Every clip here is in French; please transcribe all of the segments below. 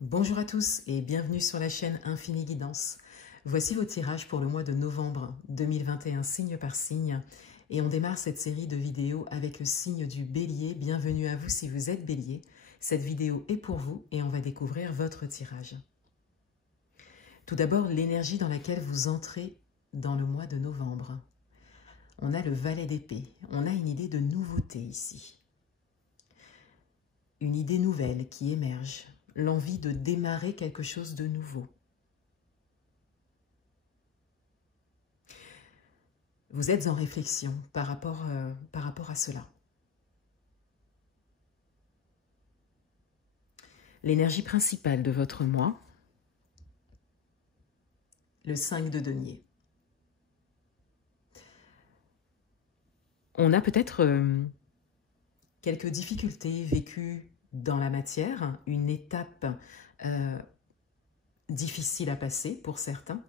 Bonjour à tous et bienvenue sur la chaîne Infini Guidance. Voici vos tirages pour le mois de novembre 2021, signe par signe. Et on démarre cette série de vidéos avec le signe du Bélier. Bienvenue à vous si vous êtes Bélier. Cette vidéo est pour vous et on va découvrir votre tirage. Tout d'abord, l'énergie dans laquelle vous entrez dans le mois de novembre. On a le valet d'épée. On a une idée de nouveauté ici. Une idée nouvelle qui émerge. L'envie de démarrer quelque chose de nouveau. Vous êtes en réflexion par rapport à cela. L'énergie principale de votre mois, le 5 de denier. On a peut-être quelques difficultés vécues dans la matière, une étape difficile à passer pour certains.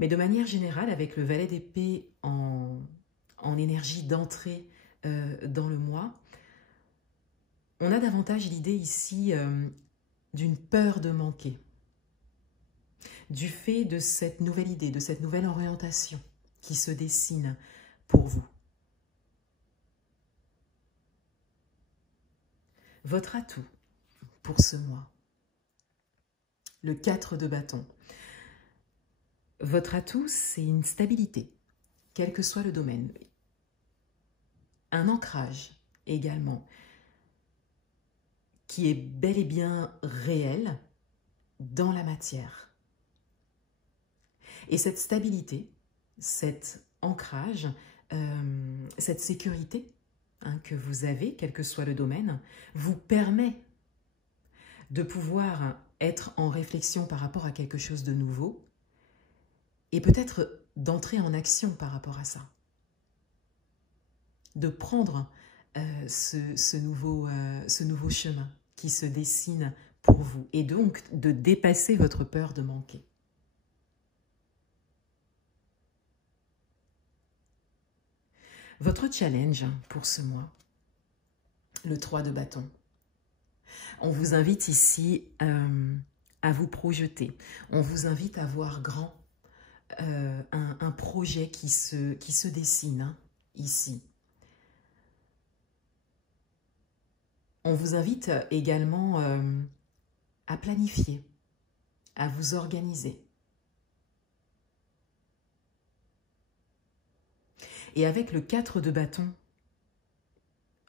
Mais de manière générale, avec le valet d'épée en énergie d'entrée dans le mois, on a davantage l'idée ici d'une peur de manquer, du fait de cette nouvelle idée, de cette nouvelle orientation qui se dessine pour vous. Votre atout pour ce mois, le 4 de bâton. Votre atout, c'est une stabilité, quel que soit le domaine. Un ancrage également, qui est bel et bien réel dans la matière. Et cette stabilité, cet ancrage, cette sécurité que vous avez, quel que soit le domaine, vous permet de pouvoir être en réflexion par rapport à quelque chose de nouveau et peut-être d'entrer en action par rapport à ça. De prendre ce nouveau chemin qui se dessine pour vous et donc de dépasser votre peur de manquer. Votre challenge pour ce mois, le 3 de bâton. On vous invite ici à vous projeter. On vous invite à voir grand, un projet qui se dessine ici. On vous invite également à planifier, à vous organiser. Et avec le 4 de bâton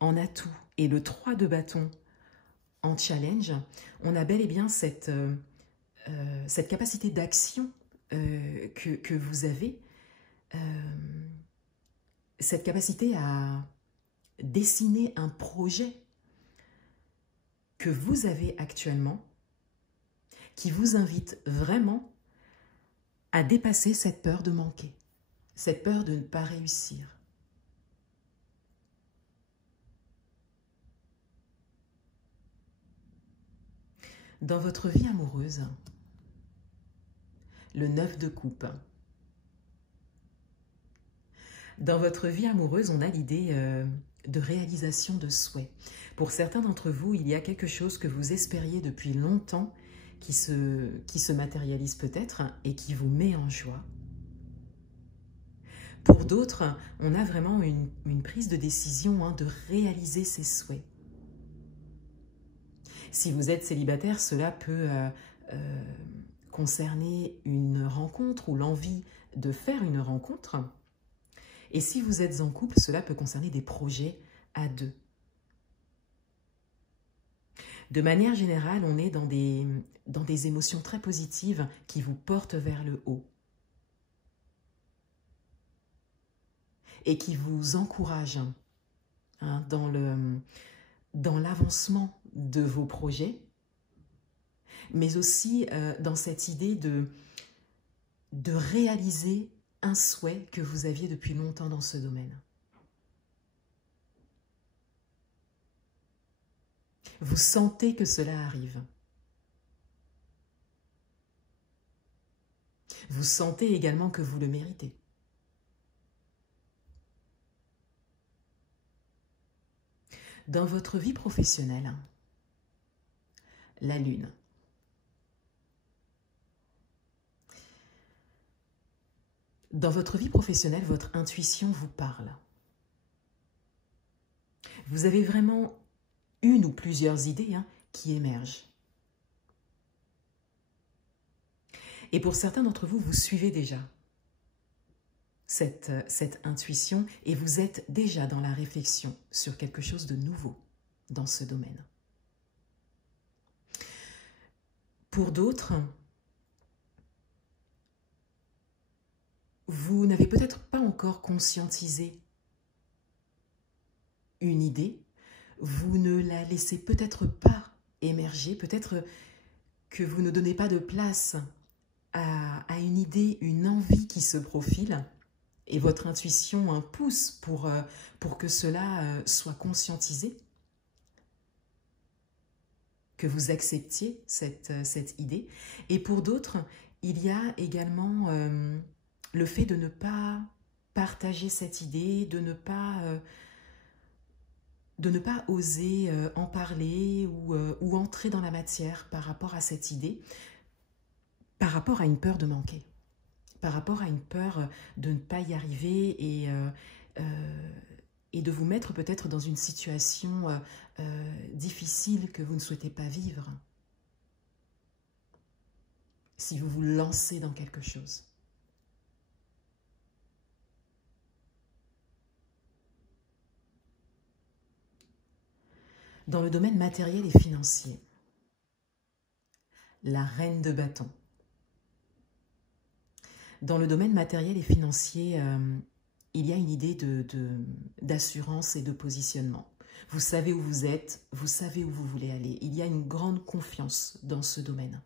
en atout et le 3 de bâton en challenge, on a bel et bien cette capacité d'action que vous avez, cette capacité à dessiner un projet que vous avez actuellement, qui vous invite vraiment à dépasser cette peur de manquer, cette peur de ne pas réussir. Dans votre vie amoureuse, le 9 de coupe. Dans votre vie amoureuse, on a l'idée de réalisation de souhaits. Pour certains d'entre vous, il y a quelque chose que vous espériez depuis longtemps qui se matérialise peut-être et qui vous met en joie. Pour d'autres, on a vraiment une prise de décision de réaliser ses souhaits. Si vous êtes célibataire, cela peut concerner une rencontre ou l'envie de faire une rencontre. Et si vous êtes en couple, cela peut concerner des projets à deux. De manière générale, on est dans des émotions très positives qui vous portent vers le haut. Et qui vous encouragent dans l'avancement de vos projets, mais aussi dans cette idée de réaliser un souhait que vous aviez depuis longtemps dans ce domaine. Vous sentez que cela arrive. Vous sentez également que vous le méritez. Dans votre vie professionnelle, la Lune. Dans votre vie professionnelle, votre intuition vous parle. Vous avez vraiment une ou plusieurs idées qui émergent. Et pour certains d'entre vous, vous suivez déjà cette intuition et vous êtes déjà dans la réflexion sur quelque chose de nouveau dans ce domaine. Pour d'autres, vous n'avez peut-être pas encore conscientisé une idée, vous ne la laissez peut-être pas émerger, peut-être que vous ne donnez pas de place à une idée, une envie qui se profile, et votre intuition pousse pour que cela soit conscientisé, que vous acceptiez cette idée. Et pour d'autres, il y a également le fait de ne pas partager cette idée, de ne pas oser en parler ou entrer dans la matière par rapport à cette idée, par rapport à une peur de manquer, par rapport à une peur de ne pas y arriver et de vous mettre peut-être dans une situation difficile que vous ne souhaitez pas vivre si vous vous lancez dans quelque chose. Dans le domaine matériel et financier, la reine de bâton. Dans le domaine matériel et financier, il y a une idée d'assurance et de positionnement. Vous savez où vous êtes, vous savez où vous voulez aller. Il y a une grande confiance dans ce domaine.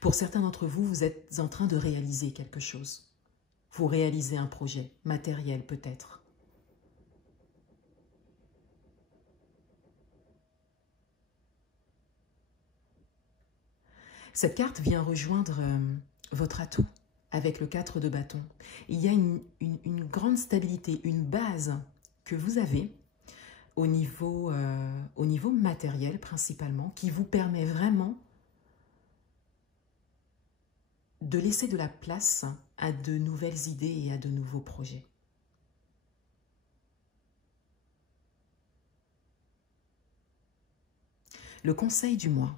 Pour certains d'entre vous, vous êtes en train de réaliser quelque chose. Vous réalisez un projet matériel peut-être. Cette carte vient rejoindre votre atout avec le 4 de bâton. Il y a une grande stabilité, une base que vous avez au niveau matériel principalement, qui vous permet vraiment de laisser de la place à de nouvelles idées et à de nouveaux projets. Le conseil du mois.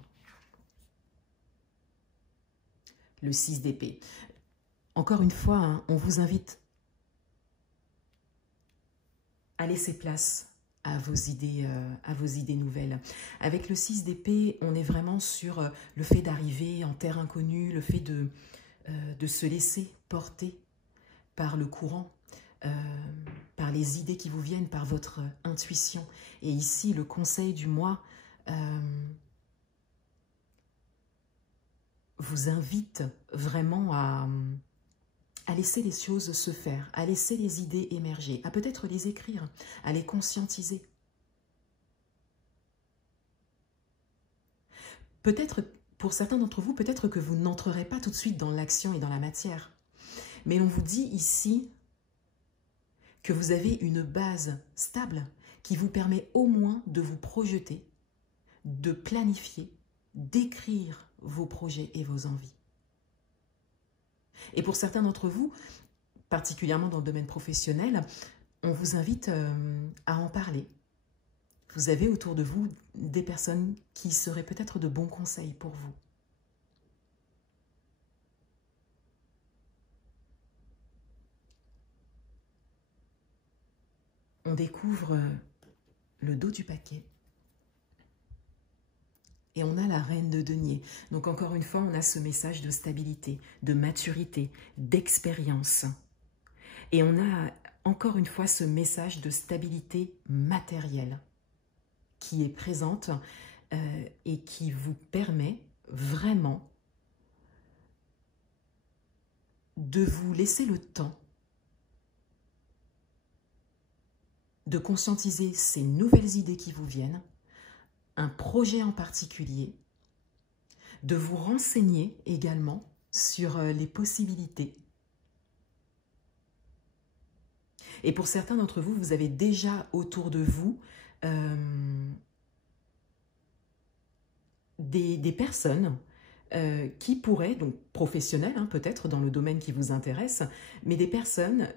Le 6 d'épée. Encore une fois, on vous invite à laisser place à vos idées nouvelles. Avec le 6 d'épée, on est vraiment sur le fait d'arriver en terre inconnue, le fait de se laisser porter par le courant, par les idées qui vous viennent, par votre intuition. Et ici, le conseil du mois vous invite vraiment à laisser les choses se faire, à laisser les idées émerger, à peut-être les écrire, à les conscientiser. Peut-être, pour certains d'entre vous, peut-être que vous n'entrerez pas tout de suite dans l'action et dans la matière. Mais on vous dit ici que vous avez une base stable qui vous permet au moins de vous projeter, de planifier, d'écrire vos projets et vos envies. Et pour certains d'entre vous, particulièrement dans le domaine professionnel, on vous invite à en parler. Vous avez autour de vous des personnes qui seraient peut-être de bons conseils pour vous. On découvre le dos du paquet. Et on a la reine de denier. Donc encore une fois, on a ce message de stabilité, de maturité, d'expérience. Et on a encore une fois ce message de stabilité matérielle qui est présente et qui vous permet vraiment de vous laisser le temps de conscientiser ces nouvelles idées qui vous viennent, un projet en particulier, de vous renseigner également sur les possibilités. Et pour certains d'entre vous, vous avez déjà autour de vous des personnes qui pourraient, donc professionnelles hein, peut-être dans le domaine qui vous intéresse, mais des personnes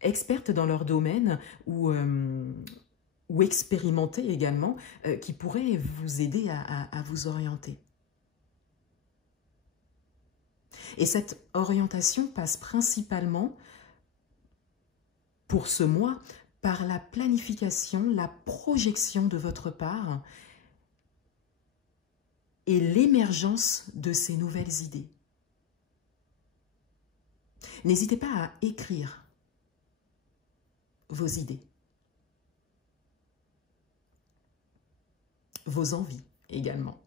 expertes dans leur domaine ou expérimentées également, qui pourraient vous aider à vous orienter. Et cette orientation passe principalement, pour ce mois, par la planification, la projection de votre part et l'émergence de ces nouvelles idées. N'hésitez pas à écrire vos idées, vos envies également.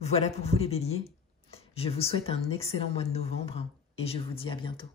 Voilà pour vous les béliers. Je vous souhaite un excellent mois de novembre et je vous dis à bientôt.